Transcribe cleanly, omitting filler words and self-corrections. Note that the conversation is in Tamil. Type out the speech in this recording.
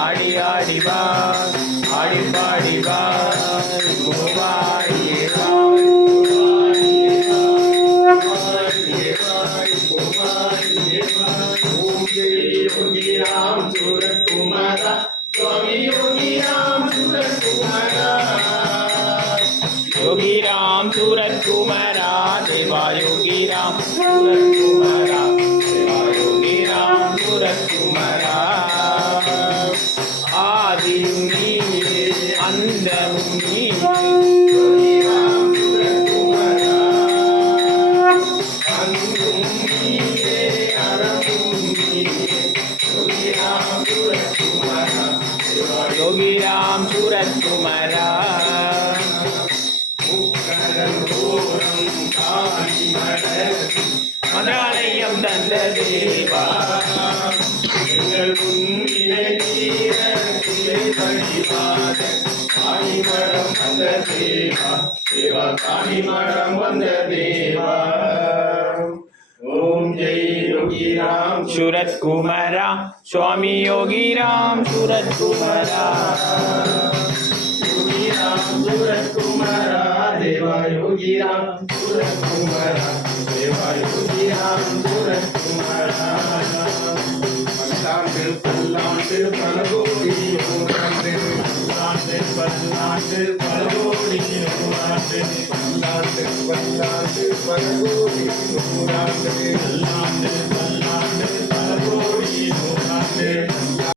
ஆடி ஆடி வா ஆடி பாடி வா கோவாடியே வா योगी राम सूरत कुमारा स्वामी योगी राम सूरत कुमारा योगी राम सूरत कुमारा देवा योगी राम सूरत कुमारा देवा योगी राम सूरत कुमारा आदिயும் நீயே அந்தமும் நீயே योगी राम सूरत कुमारा अनंतुम नीये अनंतुम नीये योगी राम सूरत कुमारा योगी राम सूरत कुमारा மந்திராலயம் தந்த தேவா எங்கள் முன்னிலை தீர சிலை பழிவாத காணிமடம் வந்த தேவா தேவா காணிமடம் வந்த தேவா ஓம் ஜெய் யோகி ராம் सूरत कुमारा स्वामी योगी राम सूरत कुमारा योगी राम सूरत कुमारा देवा योगी राम सूरत कुमारा देवा योगी राम सूरत कुमारा பல்லாண்டு பலகோடி நூறாண்டு பல்லாண்டு பலகோடி நூறாண்டு பல்லாண்டு பலகோடி நூறாண்டு